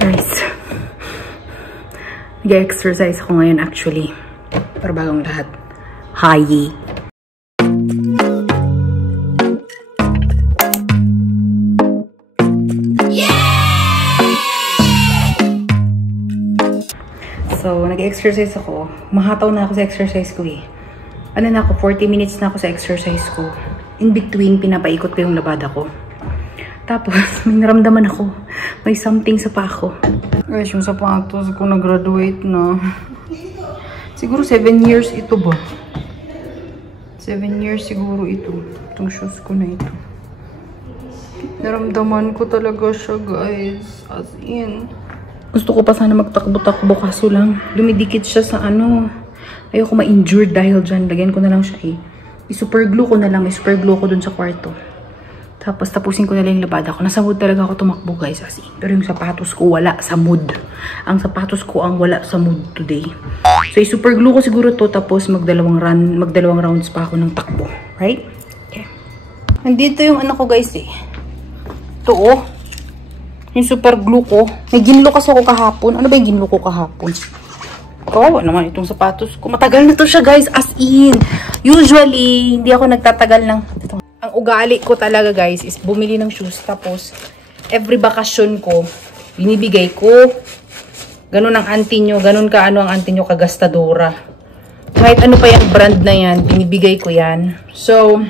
Guys, nag-exercise ako ngayon actually. Para bagong lahat. Hi! So, nag-exercise ako. Mahataw na ako sa exercise ko eh. Ano na ako, 40 minutes na ako sa exercise ko. In between, pinapaikot ko yung labada ko. Tapos, may naramdaman ako. May something sa paa ko. Guys, yung sapatos ko nag-graduate na. Siguro 7 years ito ba? 7 years siguro ito. Itong shoes ko na ito. Naramdaman ko talaga siya, guys. As in. Gusto ko pa sana magtakbo-takbo kaso lang. Lumidikit siya sa ano. Ayoko ma-injured dahil dyan. Lagyan ko na lang siya eh. I-super glue ko na lang. May super glue ko dun sa kwarto. Tapos tapusin ko na lang yung labada ko. Nasa mood talaga ako tumakbo, guys. As in. Pero yung sapatos ko wala sa mood. Ang sapatos ko ang wala sa mood today. So, i-super glue ko siguro to. Tapos magdalawang rounds pa ako ng takbo. Right? Okay. Nandito yung ano ko, guys eh. Ito oh. Yung super glue ko. May ginlo kasi ako kahapon. Ano ba yung ginlo ko kahapon? Kawawa naman itong sapatos ko. Matagal na to siya, guys. As in. Usually, hindi ako nagtatagal ng... Ang ugali ko talaga, guys, is bumili ng shoes. Tapos, every bakasyon ko, binibigay ko. Ganun ang auntie nyo. Ganun ka ano ang auntie nyo kagastadora. Kahit ano pa yung brand na yan, binibigay ko yan. So,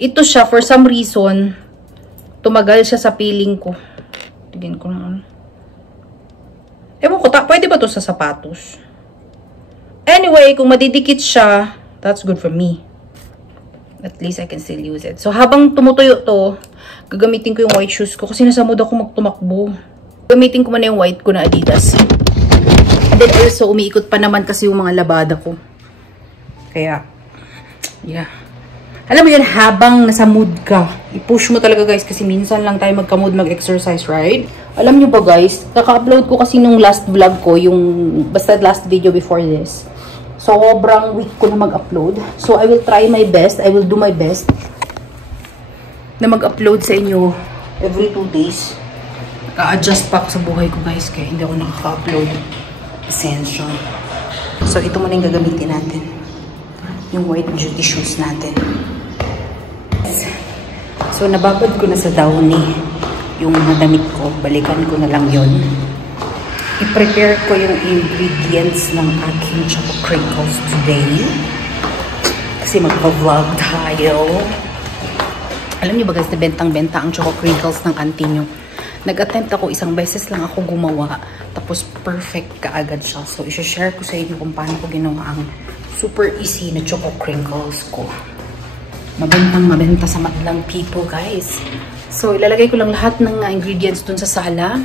ito siya, for some reason, tumagal siya sa feeling ko. Tignan ko naman. Ewan ko, pwede ba to sa sapatos? Anyway, kung madidikit siya, that's good for me. At least I can still use it. So, habang tumutuyo to, gagamitin ko yung white shoes ko kasi nasa mood ako magtumakbo. Gamitin ko muna yung white ko na Adidas. And then also, umiikot pa naman kasi yung mga labada ko. Kaya, yeah. Alam mo yan, habang nasa mood ka, i-push mo talaga, guys, kasi minsan lang tayo magka-mood mag-exercise, right? Alam nyo ba, guys, kaka-upload ko kasi nung last vlog ko, yung basta last video before this. So, sobrang weak ko na mag-upload. So, I will try my best. I will do my best na mag-upload sa inyo every 2 days. Naka-adjust pa ako sa buhay ko, guys, kaya hindi ako nakaka-upload. Essential. So, ito muna yung gagamitin natin. Yung white duty shoes natin. So, nababad ko na sa Downy yung mga damit ko. Balikan ko na lang yon. I-prepare ko yung ingredients ng aking Choco Crinkles today. Kasi magpa-vlog tayo. Alam niyo ba, guys, na bentang-benta ang Choco Crinkles ng auntie nyo. Nag-attempt ako, isang beses lang ako gumawa. Tapos perfect kaagad siya. So, i-share ko sa inyo kung paano ko ginawa ang super easy na Choco Crinkles ko. Mabentang-mabenta sa madlang people, guys. So, ilalagay ko lang lahat ng ingredients dun sa sala.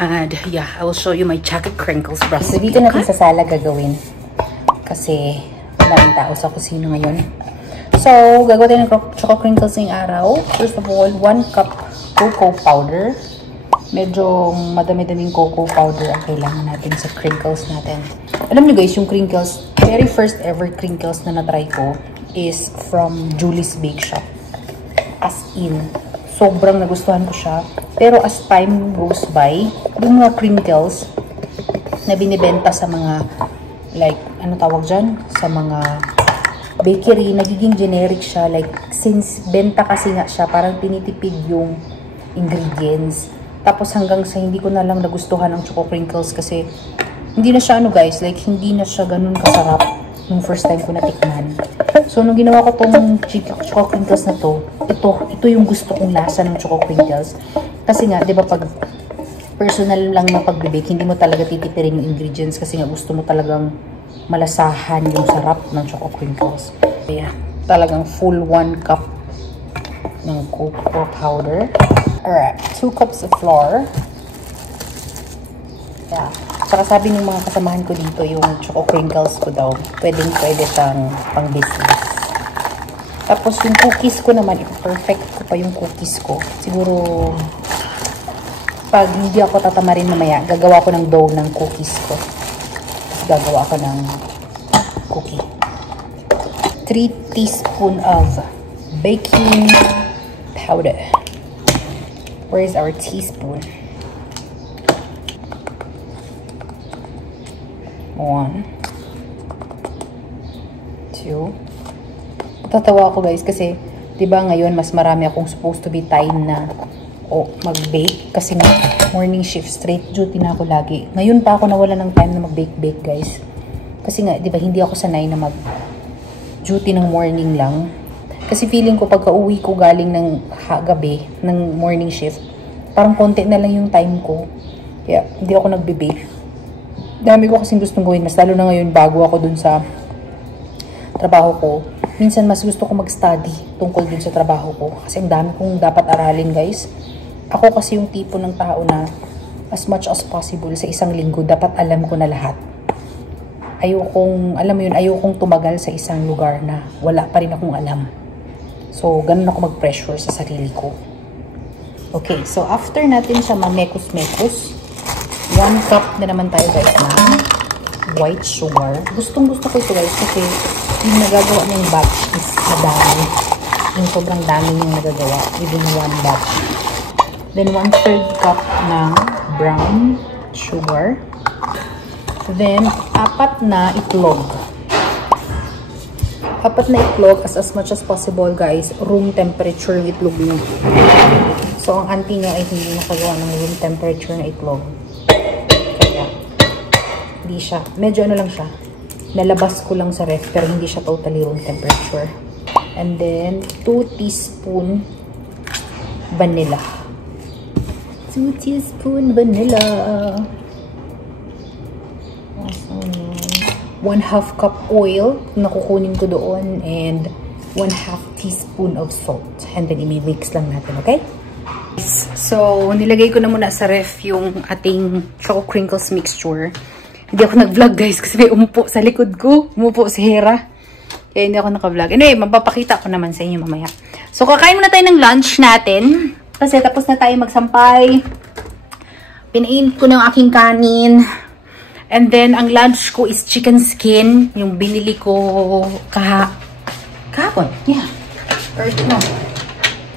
And yeah, I will show you my Choco Crinkles recipe. So, dito natin sa sala gagawin. Kasi maraming tao sa kusina ngayon. So, gagawa tayo ng Choco Crinkles ngayong araw. First of all, 1 cup cocoa powder. Medyo madami-daming cocoa powder ang kailangan natin sa crinkles natin. Alam niyo, guys, yung crinkles, very first ever crinkles na na-try ko is from Julie's Bake Shop. As in, sobrang nagustuhan ko siya. Pero as time goes by, yung mga crinkles na binibenta sa mga, like, ano tawag dyan? Sa mga bakery, nagiging generic siya. Like, since benta kasi nga siya, parang tinitipid yung ingredients. Tapos hanggang sa hindi ko na lang nagustuhan ang Choco Crinkles kasi hindi na siya, ano guys, like, hindi na siya ganun kasarap nung first time ko natikman. So, nung ginawa ko tong Choco Crinkles na to, ito yung gusto kong lasa ng Choco Crinkles. Kasi nga, di ba, pag personal lang na pagbibake, hindi mo talaga titipirin yung ingredients kasi nga gusto mo talagang malasahan yung sarap ng Choco Crinkles. Kaya, talagang full 1 cup ng cocoa powder. Alright, 2 cups of flour. Yeah. Saka sabi ng mga kasamahan ko dito, yung Choco Crinkles ko daw, pwede siyang pang business. Tapos yung cookies ko naman, perfect ko pa yung cookies ko. Siguro, pag hindi ako tatamarin mamaya, gagawa ko ng dough ng cookies ko. Tapos gagawa ko ng cookie. 3 teaspoons of baking powder. Where is our teaspoon? 1, 2. Tatawa ako guys kasi, diba ngayon mas marami akong supposed to be time na mag-bake. Kasi nga, morning shift, straight duty na ako lagi. Ngayon pa ako nawala ng time na mag-bake guys. Kasi nga, diba hindi ako sanay na mag-duty ng morning lang. Kasi feeling ko pagka uwi ko galing ng gabi, ng morning shift, parang konti na lang yung time ko. Kaya hindi ako nagbe-bake. Dami ko kasing gustong gawin. Mas lalo na ngayon bago ako dun sa trabaho ko. Minsan mas gusto ko mag-study tungkol dun sa trabaho ko. Kasi ang dami kong dapat aralin guys. Ako kasi yung tipo ng tao na as much as possible sa isang linggo dapat alam ko na lahat. Ayokong tumagal sa isang lugar na wala pa rin akong alam. So, ganun ako mag-pressure sa sarili ko. Okay, so after natin siya mamekos-mekos, 1 cup na naman tayo guys na white sugar. Gustong-gusto ko ito guys kasi yung nagagawa ng batch is madami. Yung sobrang dami yung nagagawa within 1 batch. Then 1/3 cup ng brown sugar. Then 4 na itlog. 4 na itlog as much as possible guys. Room temperature yung itlog nyo. So ang auntie niya ay hindi nakagawa ng room temperature na itlog. Kaya hindi siya. Medyo ano lang siya. Nalabas ko lang sa ref pero hindi siya totally room temperature. And then 2 teaspoon vanilla. 2 teaspoon vanilla. 1/2 cup oil na kukunin ko doon and 1/2 teaspoon of salt. And then i-mix lang natin, okay? So, nilagay ko na muna sa ref yung ating Choco Crinkles mixture. Hindi ako nag-vlog guys kasi may umupo sa likod ko. Umupo si Hera. Kaya hindi ako naka-vlog. Anyway, mapapakita ko naman sa inyo mamaya. So, kakain muna tayo ng lunch natin. Kasi tapos na tayo magsampay. Pinainit ko na yung aking kanin. And then, ang lunch ko is chicken skin. Yung binili ko kahapon. Yeah. Or no.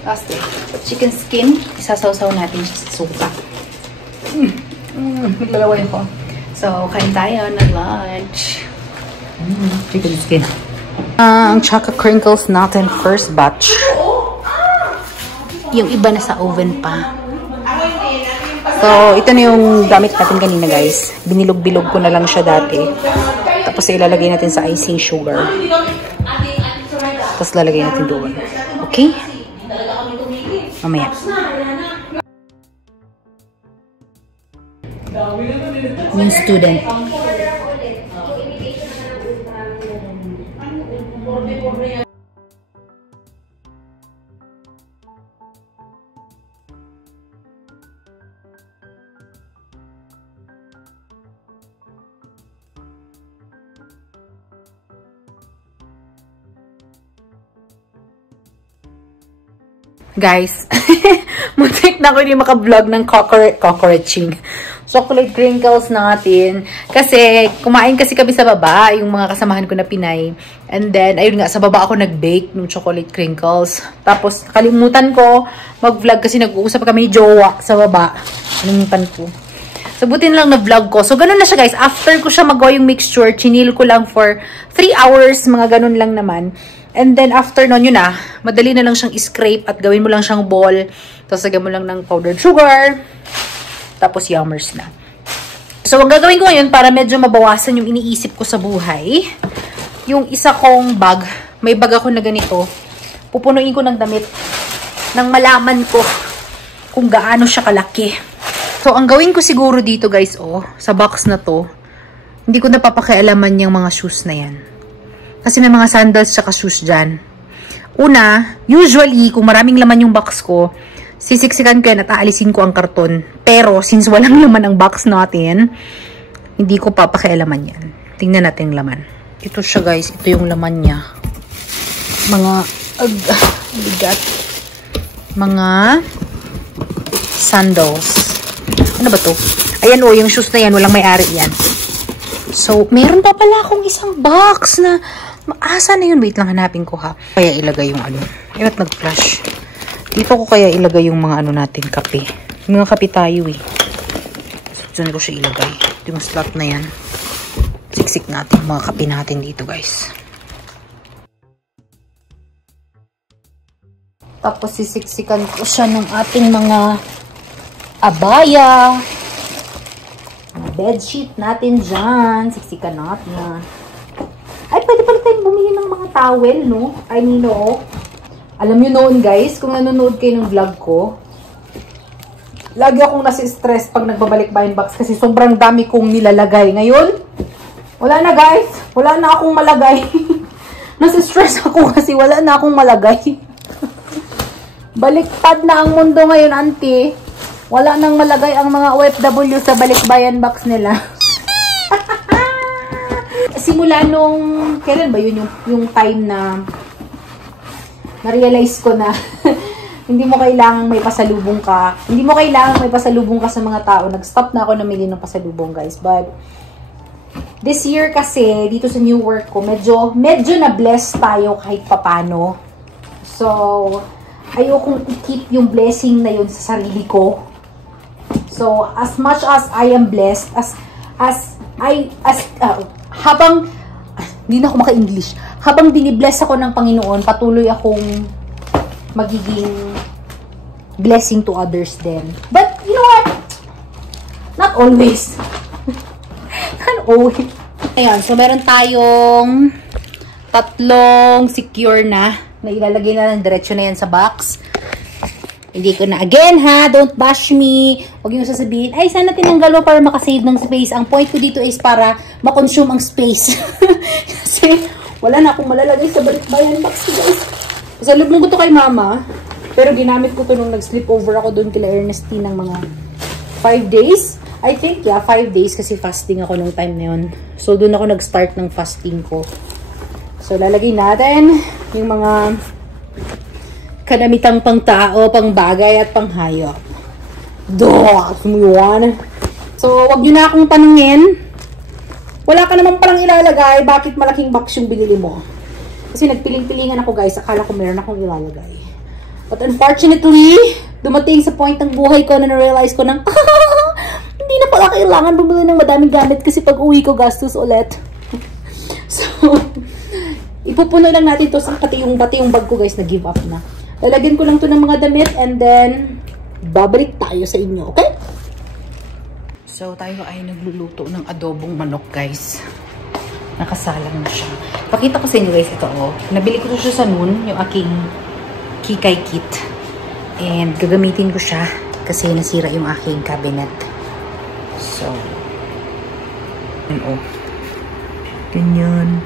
Last day. Chicken skin. Isasawsaw natin siya sa suka. Naglalaway ko. So, kain tayo ng lunch. Chicken skin. Ang Choco Crinkles natin first batch. Yung iba na sa oven pa. So, ito na yung gamit natin kanina guys. Binilog-bilog ko na lang siya dati. Tapos ilalagay natin sa icing sugar. Tapos lalagay natin doon. Okay? Mamaya. Yung student. Guys, muntik na ako hindi maka-vlog ng chocolate crinkles natin. Kasi, kumain kasi kami sa baba, yung mga kasamahan ko na Pinay. And then, ayun nga, sa baba ako nag-bake ng chocolate crinkles. Tapos, kalimutan ko mag-vlog kasi nag-uusap kami ni Jowa sa baba. Kalimutan ko. So, buti na lang na-vlog ko. So, ganun na siya guys. After ko siya magawa yung mixture, chinil ko lang for 3 hours, mga ganun lang naman. And then, after nun, yun na, madali na lang siyang scrape at gawin mo lang siyang ball. Tapos, lagyan mo lang ng powdered sugar. Tapos, yummers na. So, ang gagawin ko ngayon para medyo mabawasan yung iniisip ko sa buhay, yung isa kong bag, may bag ako na ganito, pupunuin ko ng damit nang malaman ko kung gaano siya kalaki. So, ang gawin ko siguro dito, guys, sa box na to, hindi ko napapakialaman yung mga shoes na yan. Kasi may mga sandals tsaka shoes dyan. Una, usually, kung maraming laman yung box ko, sisiksikan ko yan at aalisin ko ang karton. Pero, since walang laman ang box natin, hindi ko papakialaman yan. Tingnan natin yung laman. Ito siya guys, ito yung laman niya. Mga, bigat. Mga sandals. Ano ba to? Ayan yung shoes na yan, walang may-ari yan. So, meron pa pala akong isang box na, asa na yun? Wait lang, hanapin ko ha. Kaya ilagay yung ano. Ba't nag-flash? Dito ko kaya ilagay yung mga ano natin, kape. Mga kape tayo eh. So, dyan ko siya ilagay. Ito yung slot na yan. Siksik natin mga kape natin dito, guys. Tapos sisiksikan ko siya ng ating mga abaya. Bedsheet natin dyan. Siksikan natin. Ay, pwede pala tayong bumili ng mga towel, no? I mean, no. Alam nyo noon, guys, kung nanonood kayo ng vlog ko, lagi akong nasi-stress pag nagbabalik-bayan box kasi sobrang dami kong nilalagay. Ngayon, wala na, guys. Wala na akong malagay. Nasi-stress ako kasi wala na akong malagay. Baliktad na ang mundo ngayon, auntie. Wala nang malagay ang mga OFW sa balikbayan box nila. Simula nung, kailan ba yun yung time na na-realize ko na hindi mo kailangang may pasalubong ka. Hindi mo kailangang may pasalubong ka sa mga tao. Nag-stop na ako namili ng pasalubong, guys. But, this year kasi, dito sa new work ko, medyo na-bless tayo kahit papano. So, ayokong i-keep yung blessing na yun sa sarili ko. So, as much as I am blessed, hindi na ako maka-English. Habang binibless ako ng Panginoon, patuloy akong magiging blessing to others din. But, you know what? Not always. Not always. Ayan, so meron tayong 3 secure na ilalagay na ng diretsyo na yan sa box. Hindi ko na, again ha, don't bash me. Huwag yung sasabihin, ay sana tinanggal mo para makasave ng space. Ang point ko dito is para makonsume ang space. Kasi wala na akong malalagay sa balikbayan box, guys. Salubong ko to kay mama, pero ginamit ko to nung nag-sleep over ako doon kila Ernestine ng mga 5 days. I think, yeah, 5 days kasi fasting ako nung time na yun. So, doon ako nag-start ng fasting ko. So, lalagay natin yung mga kanamitang pang tao, pang bagay, at pang hayop. So, wag nyo na akong tanungin. Wala ka naman palang ilalagay. Bakit malaking box yung binili mo? Kasi nagpiling-pilingan ako, guys. Akala ko meron akong ilalagay. But unfortunately, dumating sa point ng buhay ko na na-realize ko ng, hindi na pala kailangan bumili ng madaming gamit kasi pag uwi ko, gastos ulit. So, ipupuno lang natin ito sa pati yung bag ko, guys, na give up na. Lalagyan ko lang to ng mga damit and then babalik tayo sa inyo, okay? So, tayo ay nagluluto ng adobong manok, guys. Nakasalang na siya. Pakita ko sa inyo, guys, ito, oh. Nabili ko siya sa noon, yung aking Kikay kit. And gagamitin ko siya kasi nasira yung aking cabinet. So, oh. Ganyan.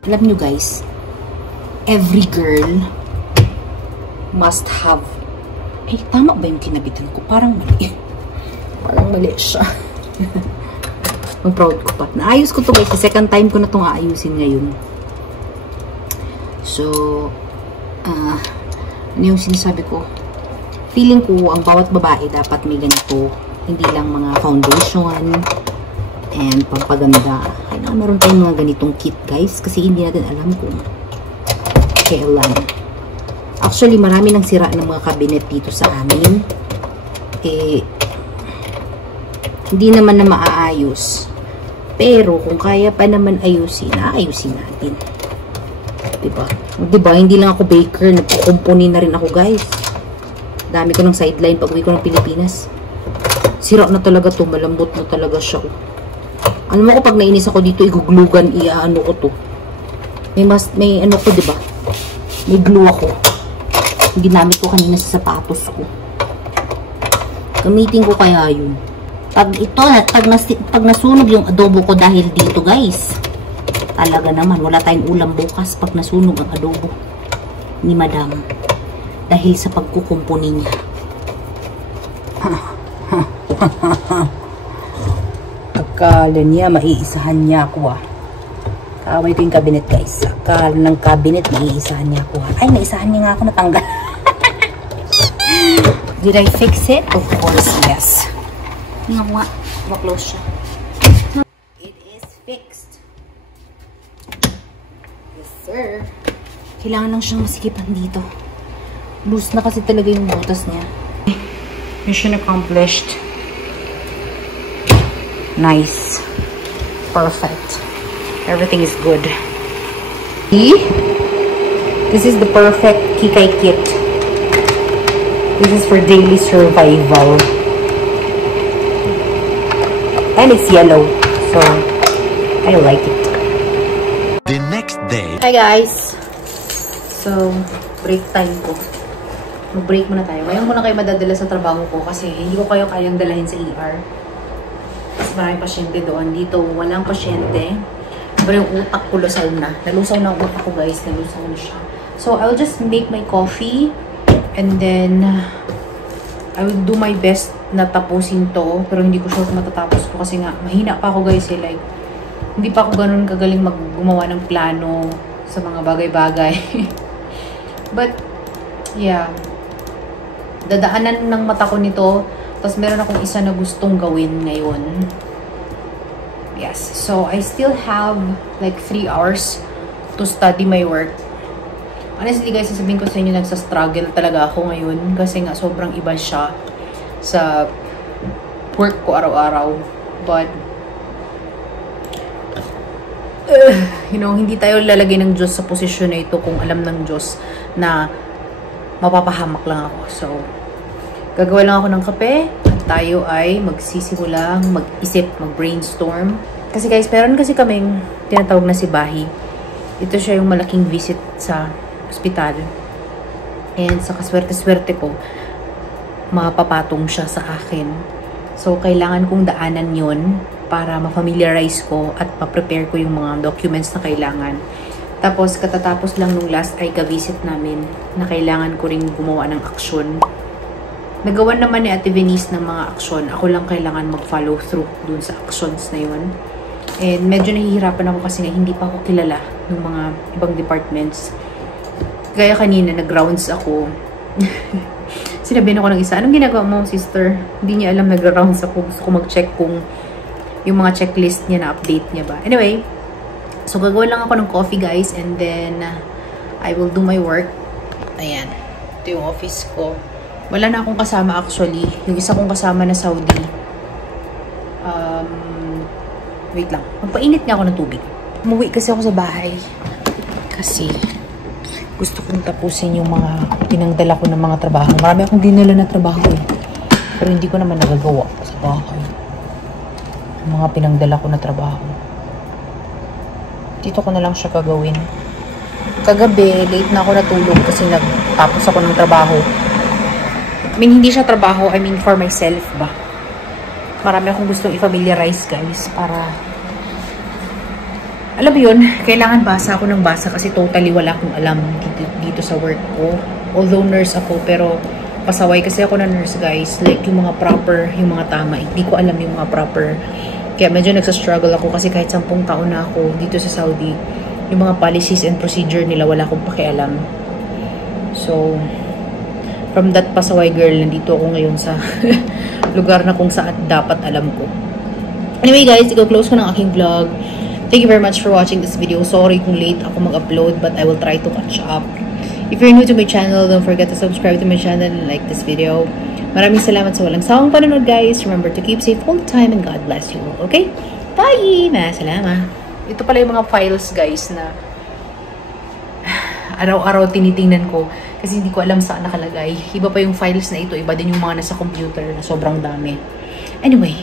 Alam nyo, guys, every girl must have, tama ba yung kinabitan ko? Parang mali. Parang mali siya. Ang proud ko pa. Naayos ko to, guys. Second time ko na itong aayusin ngayon. So, ano yung sinasabi ko? Feeling ko, ang bawat babae dapat may ganito. Hindi lang mga foundation and pampaganda. Kailangan meron tayong mga ganitong kit, guys. Kasi hindi natin alam kung kailan. Actually, marami nang sira ng mga cabinet dito sa amin. Hindi naman na maaayos. Pero, kung kaya pa naman ayusin, aayusin natin. Diba? Diba? Hindi lang ako baker. Nagkukumpuni na rin ako, guys. Dami ko ng sideline pag uwi ko ng Pilipinas. Sira na talaga to. Malambot na talaga siya. Alam mo ko, pag nainis ako dito, iguglugan, iaano ko to. May ano ko, diba? May glue ako. Ginamit ko kanina sa sapatos ko. Gamitin ko kaya yun. Pag nasunog yung adobo ko dahil dito, guys. Talaga naman, wala tayong ulam bukas pag nasunog ang adobo ni Madam. Dahil sa pagkukumpuni niya. Akala niya, maiisahan niya ako, ah. Kaaway ko yung cabinet, guys. Akala ng cabinet, maiisahan niya ako, ah. Ay, naisahan niya nga ako, natanggal. Did I fix it? Of course, yes. Nga nga, ma-close siya. It is fixed. Yes, sir. Kailangan lang siyang masikipan dito. Loose na kasi talaga yung butas niya. Mission accomplished. Nice. Perfect. Everything is good. See? This is the perfect Kikay kit. This is for daily survival. And it's yellow. So, I like it. The next day. Hi guys! So, break time ko. Mag-break muna tayo. Ngayon ko na kayo madadala sa trabaho ko kasi hindi ko kayo kayang dalahin sa ER. Kasi maraming pasyente doon. Dito, walang pasyente. Pero yung utak ko lusaw na. Nalusaw na ang utak ko guys. Nalusaw na siya. So, I'll just make my coffee. And then, I will do my best na tapusin to. Pero hindi ko sure kung matatapos ko. Kasi nga, mahina pa ako guys. Like, hindi pa ako ganun kagaling gumawa ng plano sa mga bagay-bagay. But, yeah. Dadaanan ng mata ko nito. Tapos meron akong isa na gustong gawin ngayon. Yes. So, I still have like 3 hours to study my work. Honestly guys, sasabihin ko sa inyo, nagsa-struggle talaga ako ngayon. Kasi nga, sobrang iba siya sa work ko araw-araw. But, you know, hindi tayo lalagay ng Diyos sa posisyon na ito kung alam ng Diyos na mapapahamak lang ako. So, gagawa lang ako ng kape at tayo ay magsisimulang mag-isip, mag-brainstorm. Kasi guys, meron kasi kaming tinatawag na si Bahi. Ito siya yung malaking visit sa ospital. And sa kaswerte-swerte ko, mapapatong siya sa akin. So, kailangan kong daanan yon para ma-familiarize ko at ma-prepare ko yung mga documents na kailangan. Tapos, katatapos lang nung last ay ka-visit namin na kailangan ko rin gumawa ng aksyon. Nagawa naman ni Ate Venice ng mga aksyon. Ako lang kailangan mag-follow through dun sa actions na yun. And medyo nahihirapan ako kasi nga hindi pa ako kilala ng mga ibang departments. Kaya kanina, nag-rounds ako. Sinabihan ako ng isa, anong ginagawa mo, sister? Hindi niya alam, nag-rounds ako. Gusto ko mag-check kung yung mga checklist niya na-update niya ba. Anyway, so gagawin lang ako ng coffee guys and then I will do my work. Ayan. Ito yung office ko. Wala na akong kasama actually. Yung isa kong kasama na Saudi. Wait lang. Magpainit nga ako ng tubig. Umuwi kasi ako sa bahay. Kasi gusto kong tapusin yung mga pinangdala ko ng mga trabaho. Marami akong dinala na trabaho eh. Pero hindi ko naman nagagawa sa bahay. Yung mga pinangdala ko na trabaho. Dito ko na lang siya gagawin. Kagabi, late na ako natulog kasi nagtapos ako ng trabaho. I mean, hindi siya trabaho. I mean, for myself ba? Marami akong gustong i-familiarize, guys. Para, alam mo yun, kailangan basa ako ng basa kasi totally wala akong alam dito sa work ko. Although nurse ako, pero pasaway kasi ako na nurse, guys. Like, yung mga proper, yung mga tama. Hindi ko alam yung mga proper. Kaya medyo nagsa-struggle ako kasi kahit 10 taon na ako dito sa Saudi, yung mga policies and procedure nila, wala akong pakialam. So, from that pasaway girl, nandito ako ngayon sa lugar na kung saan dapat alam ko. Anyway guys, i-close ko ng aking vlog. Thank you very much for watching this video. Sorry kung late ako mag-upload, but I will try to catch up. If you're new to my channel, don't forget to subscribe to my channel and like this video. Maraming salamat sa walang sawang panonood guys. Remember to keep safe all the time and God bless you all. Okay? Bye! Salamat. Ito pala yung mga files guys na araw-araw tinitingnan ko kasi hindi ko alam saan nakalagay. Iba pa yung files na ito, iba din yung mga nasa computer na sobrang dami. Anyway,